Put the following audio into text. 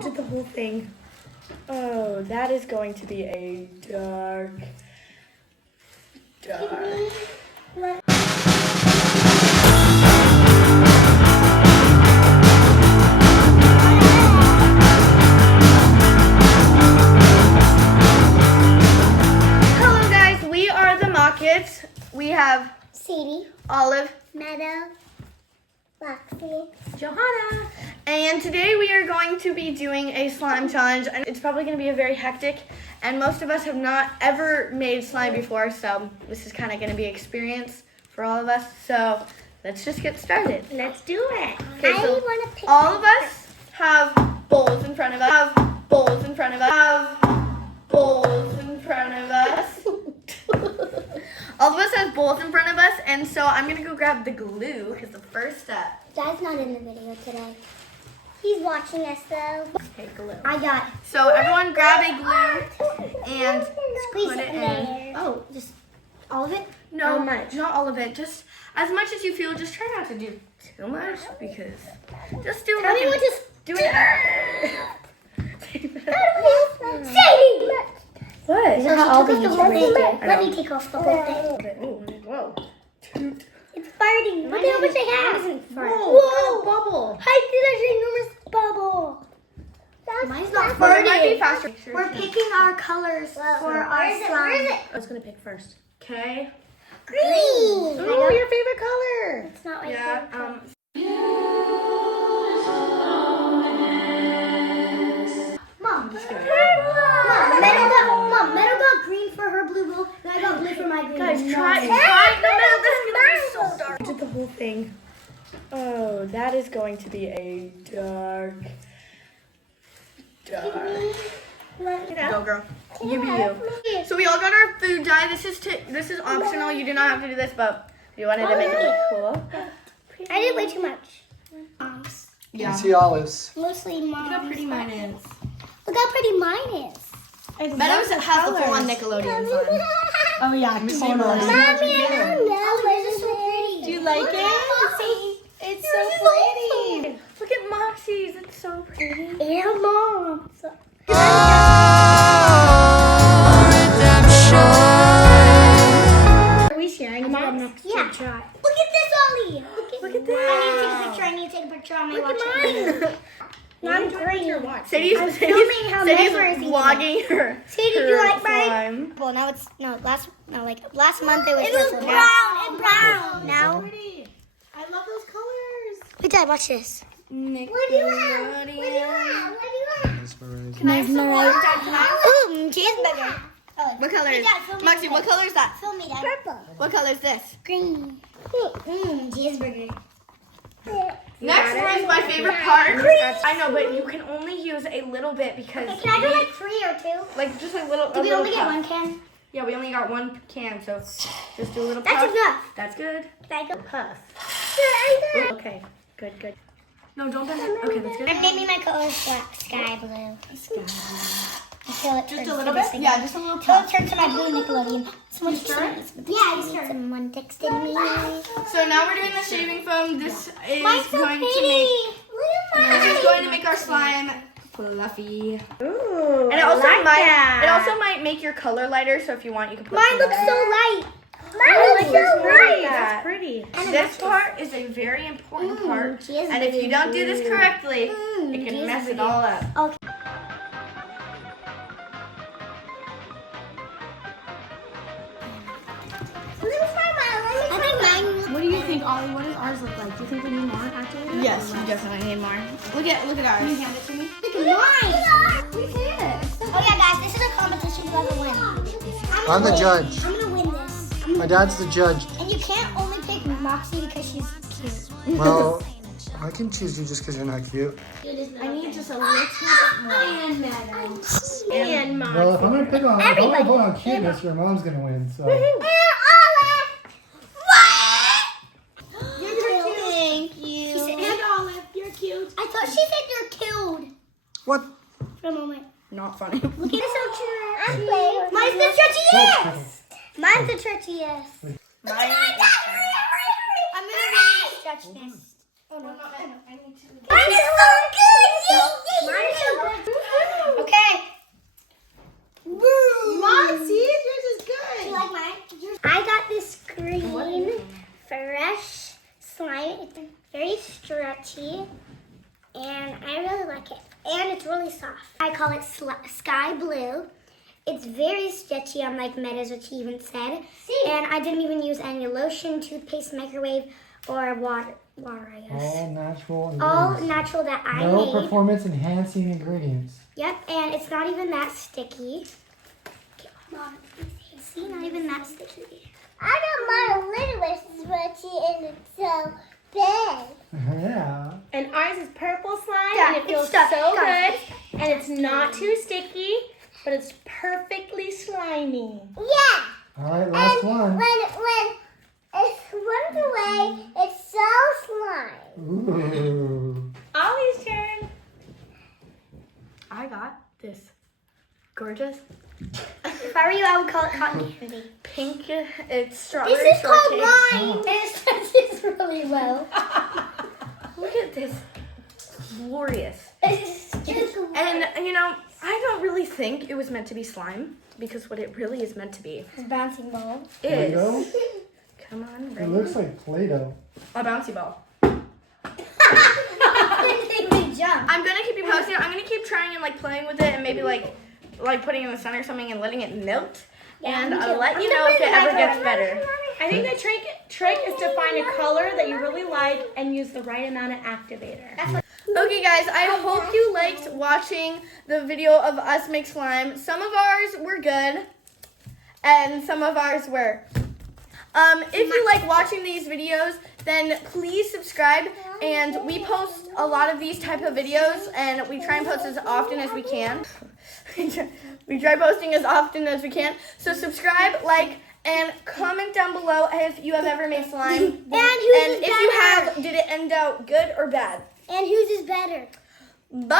Did the whole thing. Oh, that is going to be a dark. Hello guys, we are the Mockett. We have Sadie, Olive, Meadow, Roxy, Johanna. And today we are going to be doing a slime challenge, and it's probably going to be a very hectic, and most of us have not ever made slime before, so this is kind of going to be an experience for all of us. So let's just get started. Let's do it. Okay, I so want to pick all of us have bowls in front of us. Have bowls in front of us. Have bowls in front of us. All of us have bowls in front of us, and so I'm going to go grab the glue because the first step. Dad's not in the video today. He's watching us though. Okay, glue. I got. So everyone grab a glue and Squeeze put it it in in. there. Oh, just all of it? No, How much? not all of it. Just as much as you feel. Just try not to do too much because just do Tell me what to do it. Sadie! What? These are how all the YouTubers do. Let me take off the whole thing. Oh, whoa. Toot. It's farting. Look at how much I have. Whoa, bubble. I did a ginormous bubble. Mine's not But it might be farting. faster. We're picking our colors for our slime. Where is it? I was gonna pick first. Okay. Green. Ooh, your favorite color. It's not my Yeah. favorite color. Mom, Meadow got green for her blue bowl, and I got blue for my green. Guys, bowl. try. No, this is gonna be so dark. Did the whole thing. Oh, that is going to be a dark. Go, girl. You be you. So we all got our food dye. This is optional. You do not have to do this, but if you wanted to make it look cool. I did way too much. You can see olives. Mostly mom. Look how pretty mine is. Look how pretty mine is. Meadows has the full-on Nickelodeon sign. Oh yeah, totally. Mommy, I don't know. This is so pretty. Do you like it? It's so pretty. Look at Moxie's. It's so pretty. And mom. Are we sharing next? Yeah. Try. Look at this, Ollie. Look at this. I need to take a picture on my watch. Mine's green. Sadie's filming how Member is eating. vlogging her. Sadie, do you like mine? slime. Well, now it's last month it was purple. Brown and brown. Now. I love those colors. Hey, Dad, watch this. What do you have? What do you have? Mesmerizing. Ooh, cheeseburger. What color is Moxie, what color is that? Film me, Dad. Purple. What color is this? Green. Cheeseburger. Next one is my favorite part. I know, but you can only use a little bit because Can I do like 3 or 2? like just a little. Do we little only get puff. 1 can? Yeah, we only got 1 can, so just do a little That's puff. enough. That's good. Can I go? Puff. Okay, good. No, don't bend it. Okay, that's good. I'm naming my colors black, sky blue. Until it turns Just a little to this bit. again. Yeah, just a little Until it puff. turns to my blue Nickelodeon. Someone texted me. Yeah, someone texted me. So now we're doing the shaving foam. This is Mine's so going pretty. to make. Look at This is mine. going to make our slime fluffy. Ooh, And it also might make your color lighter. So if you want, you can put. Mine some looks more. so light. Mine looks so light. That's pretty. This part is a very important part, cheese and if you don't do this correctly, it can cheese mess it all up. Okay. I think mine. What do you think, Ollie? What does ours look like? Do you think we need more activators? Yes, you definitely need more. Look at ours. Can you hand it to me? Look at mine. Look at this. Oh yeah, guys, this is a competition. Whoever wins. I'm the judge. I'm gonna win this. My dad's the judge. And you can't only pick Moxie because she's cute. Well, I can choose you just because you're not cute. I need just a little bit more. And Meadow. And Moxie. Well, if I'm gonna pick on, if I'm Everybody. gonna vote on cuteness, your mom's gonna win. So And Olive. What? You're cute. Thank you. She said, and Olive, you're cute. I thought she said you're cute. What? For a moment. Not funny. Look at it, so true. Mine's the churchiest. Mine's the churchiest. I'm gonna really stretch this. Oh no, I need to. Mine is so good. Okay. Mom, see, yours is good. You like mine? I got this green, fresh slime. It's very stretchy, and I really like it. And it's really soft. I call it sky blue. It's very stretchy, unlike Meadows, which he even said. And I didn't even use any lotion, toothpaste, microwave, or water, I guess. All natural ingredients. All natural that I No made. performance enhancing ingredients. Yep, and it's not even that sticky. See, not even that sticky. I got mine a little bit stretchy and it's so big. Yeah. And ours is purple slime, Yeah, and it it's feels stuck. so Got good. it. And it's not too sticky, but it's perfectly slimy. Yeah. All right, last one. When it runs away, it's so slime. Ooh. Ollie's turn. I got this gorgeous If I were you, I would call it cotton candy. pink. It's strawberry This is called shortcake. lime. It stretches really well. Look at this, glorious. It's just And you know, I don't really think it was meant to be slime because what it really is meant to be a bouncing ball. Play-Doh? is. Come on, It right? looks like Play-Doh. A bouncy ball. Big jump. I'm gonna keep you posted. I'm gonna keep trying and like playing with it and maybe like putting it in the sun or something and letting it melt. And me I'll too. let you I'm know if it gonna ever really gets like better. I think the trick is to find a color that you really like and use the right amount of activator. Okay guys, I hope you liked watching the video of us make slime. Some of ours were good and some of ours were. If you like watching these videos, then please subscribe, and we post a lot of these type of videos and we try and post as often as we can. We try posting as often as we can. So subscribe, like, and comment down below if you have ever made slime. And whose And is if you better? have, did it end out good or bad? And whose is better? Bye!